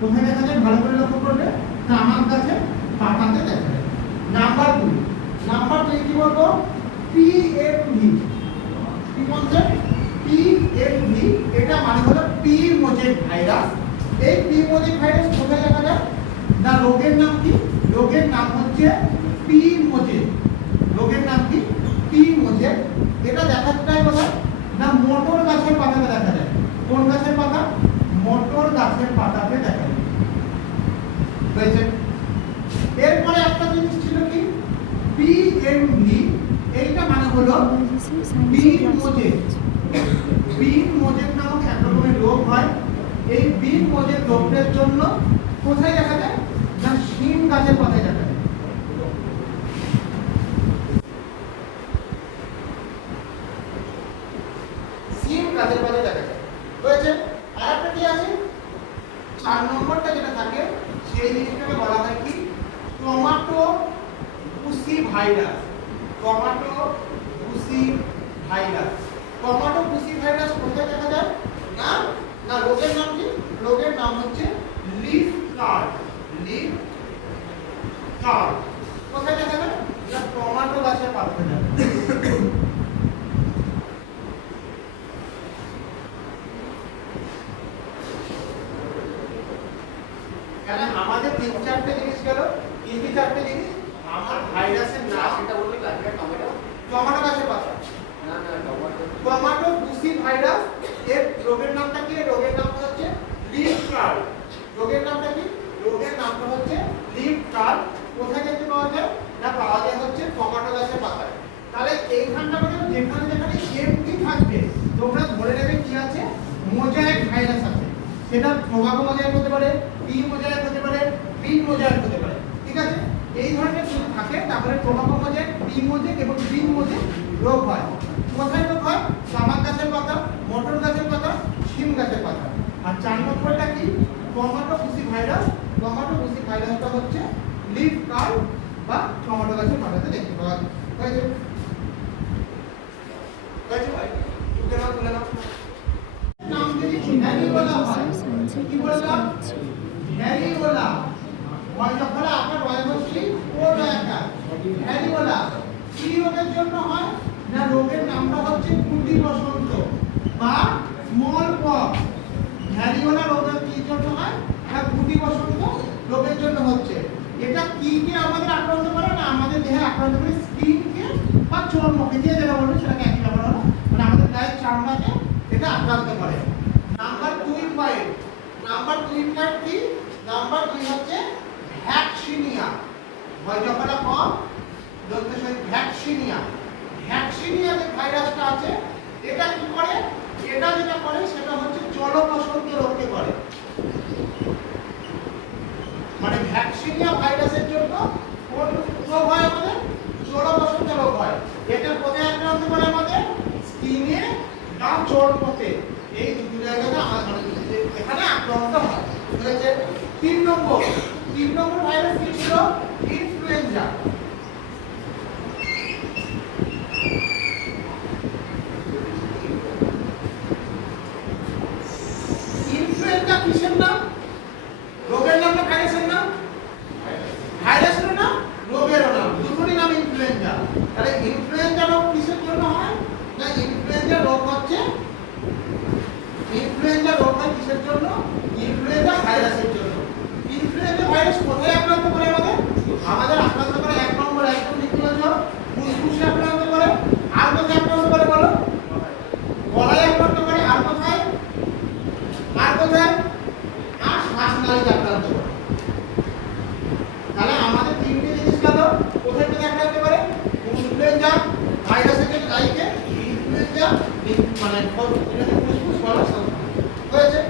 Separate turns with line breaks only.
কোথায় দেখা যায় ভালো করে লক্ষ্য করবে না আমার কাছে পাতাতে দেখা যায় নাম্বার দুই নাম্বার দুই কি বলব? পিএমভি কি বলছে? পিএমভি এটা মানে হলো পি মোজেক ভাইরাস এই পি মোজেক ভাইরাস কোথায় দেখা যায়? না, রোগের নাম কি? রোগের নাম হচ্ছে পি মোজেক রোগের নাম কি? পি মোজেক এটা দেখা যায় কোথায় না মোটর গাছের পাতাতে দেখা যায় কোন গাছের পাতা মোটর গাছের পাতাতে দেখা যায় হয়েছে এরপরে একটা জিনিস ছিল কি পিএমভি এইটা মানে হলো বীর মোজেক বীর মোজেক নামক এক রকমের রোগ হয়। এই বীর মোজেক রোগের জন্য কোথায় দেখা যায়? না, শিম গাছের পাতায় দেখা যায়। সিম আর একটা কি আছে? চার নম্বরটা যেটা থাকে, সেই জিনিসটাকে বলা হয় কি? Tomato পুসি virus, tomato পুসি virus. Tomato পুসি virus কোথায় দেখা যায়? না? না, রোগের নাম কি? রোগের নাম হচ্ছে লিফ কার্ড। Leaf card. কোথায় দেখা যায়? না, টমেটো গাছের পাতাতে দেখা যায় আমাদের তিন চারটে জিনিস গেল। তিন চারটে জিনিস? আমার ভাইরাসের নাম
সেটা বললে গাছটা টমেটো?
টমেটো গাছের পাতা।
না না টমেটো।
টমেটো বুসি ভাইরাস এর রোগের নামটা কি? রোগের নামটা হচ্ছে লিফ কার্ল। রোগের নামটা কি? রোগের নামটা হচ্ছে লিফ কার্ল। কোথায় দেখতে পাওয়া যায়? না পাওয়া যায় হচ্ছে টমেটো গাছের পাতায়। তাহলে এইখানটা মানে যেখানে যেখানে এমটি থাকবে তোমরা ধরে নেবে কি আছে? মোজাইক ভাইরাস আছে। সেটা টোবাকো মোজাইক হতে পারে পি মোজাইক হতে পারে বিন মোজাইক হতে পারে। ঠিক আছে? এই ধরনের যদি থাকে তাহলে টোবাকো মোজাইক পি মোজাইক এবং বিন মোজাইক রোগ হয়। কোথায় রোগ হয়? তামাক গাছের পাতা, মটর গাছের পাতা, শিম গাছের পাতা। আর চার নম্বরটা কি? টমেটো কুসি ভাইরাস। টমেটো কুসি ভাইরাসটা হচ্ছে লিফ কার্ল বা টমেটো গাছের পাতাতে দেখতে পাওয়া যায়। নাম যদি ভ্যারি বলা হয়, কি বললাম ভ্যারি বলা হয় যখন আপনার বয়সী ও একা ভ্যারি বলা কি রোগের জন্য হয়? না, রোগের নামটা হচ্ছে কুটি বসন্ত বা স্মল পক্স ভ্যারিওলা রোগের কি জন্য হয়? না কুটি বসন্ত রোগের জন্য হচ্ছে। এটা কি কে আমাদের আক্রান্ত করে? না, আমাদের দেহে আক্রান্ত করে স্কিনকে বা চর্মকে। যে যেটা বলবে সেটাকে একই ব্যাপার হলো মানে আমাদের গায়ের চামড়াকে এটা আক্রান্ত করে। নাম্বার দুই পয়েন্ট নাম্বার দুই পয়েন্ট কি? নাম্বার দুই হচ্ছে ভ্যাকসিনিয়া। হয় যখন কম ভ্যাকসিনিয়া। ভ্যাকসিনিয়া যে ভাইরাসটা আছে, এটা কি করে? এটা যেটা করে, সেটা হচ্ছে জলবসন্ত রোগকে করে। মানে ভ্যাকসিনিয়া ভাইরাসের জন্য কোন রোগ হয় আমাদের? জলবসন্ত রোগ হয়। এটা কোথায় আক্রান্ত করে আমাদের? স্কিনে না চর্মতে। এই দুটো জায়গাতে মানে এখানে আক্রান্ত হয়। তিন নম্বর। তিন নম্বর ভাইরাস কি ছিল? ইনফ্লুয়েঞ্জা ইনফ্লুয়েঞ্জা কিসের নাম রোগের নাম না? ভাইরাসের নাম ভাইরাসের নাম রোগেরও নাম দুটোরই নাম ইনফ্লুয়েঞ্জা তাহলে ইনফ্লুয়েঞ্জা রোগ কিসের জন্য হয়? না ইনফ্লুয়েঞ্জা রোগ হচ্ছে ইনফ্লুয়েঞ্জা রোগ হয় কিসের জন্য? ইনফ্লুয়েঞ্জা ভাইরাসের জন্য। ইনফ্লুয়েঞ্জা ভাইরাস কোথায় আক্রান্ত করে আমাদের? আমাদের আক্রান্ত করে এক নম্বর একদম বলছো ফুসফুসে আক্রান্ত করে আর কোথায় আক্রান্ত করে বলো। গলায় আক্রান্ত করে আর কোথায় আর কোথায়? শ্বাসনালীতে আক্রান্ত তাহলে আমাদের তিনটে জিনিস গেল কোথায় কোথায় আক্রান্ত পারে ইনফ্লুয়েঞ্জা, ভাইরাসের জন্য লাইকে ইনফ্লুয়েঞ্জা মানে ফুসফুস হয়েছে?